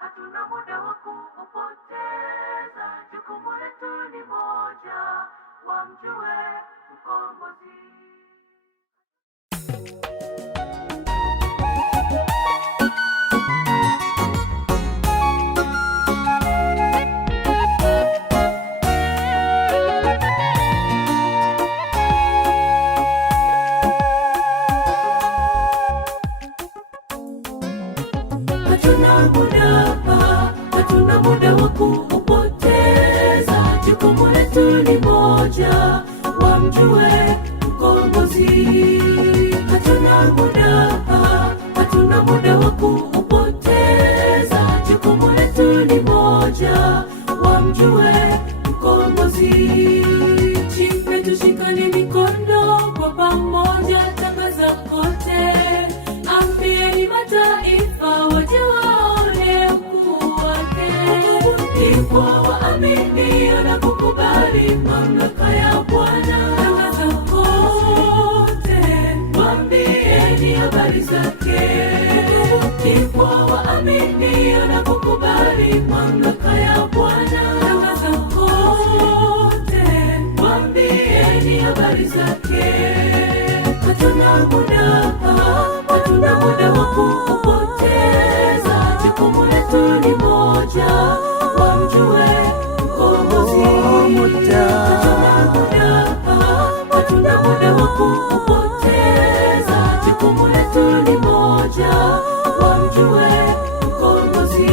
hatuna muda wa kupoteza. Jukumu letu ni moja, wamjue mkombozi. Hatuna muda wa kupoteza. Jukumu letu ni moja, wamjue mkombozi. Hatuna muda wa kupoteza. Jukumu letu ni moja, wamjue mkombozi. Chimbe tushikane mikono kwa pamoja, tangaza kote, ambieni mataifa waje waone ukuu wake. Ni kwa waaminio na kukubali mamlaka ya Bwana. Tangaza kote, waambieni habari zake. Ni kwa waaminio na kukubali mamlaka ya Bwana. Tangaza kote, waambieni habari zake. Hatuna muda wa kupoteza. Jukumu letu ni moja, wamjue mkombozi. Hatuna muda wa kupoteza. Jukumu letu ni moja, wamjue mkombozi.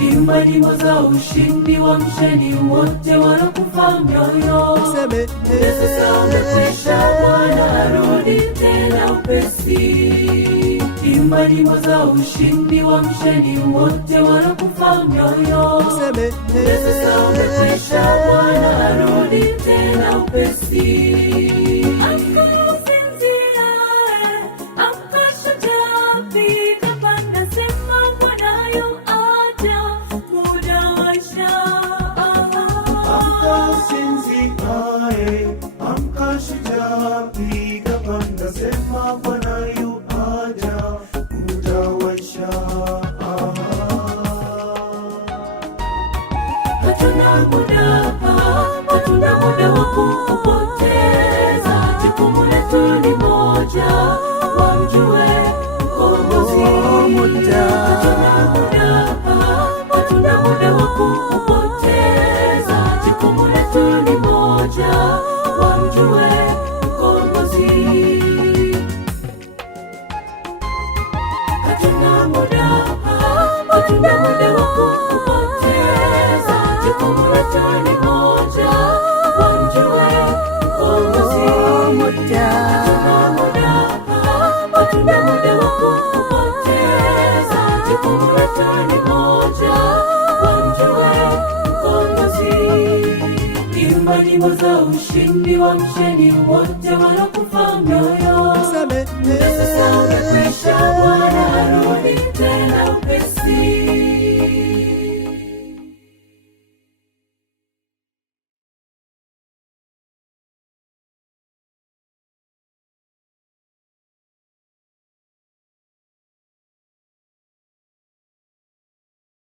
Imba nyimbo za ushindi, wamsheni wote walokufa mioyo. Yesu sasa umekwisha, Bwana arudi tena upesi. Imba nyimbo za ushindi, wamsheni wote walokufa mioyo. Yesu sasa umekwisha, Bwana arudi tena upesi. Amka shujaa, piga panda, sema Bwana yu aja, muda waisha. Hatuna muda wa kupoteza. Jukumu letu ni moja, wamjue mkombozi. Hatuna muda wa kupoteza. Jukumu letu ni moja, wamjue mkombozi. Hatuna muda wa kupoteza. Jukumu letu ni moja, wamjue mkombozi. Hatuna muda wa kupoteza. Jukumu letu ni moja, wamjue mkombozi. Imba nyimbo za ushindi, wamsheni wote walokufa mioyo. Sasa umekwisha, Bwana arudi tena upesi.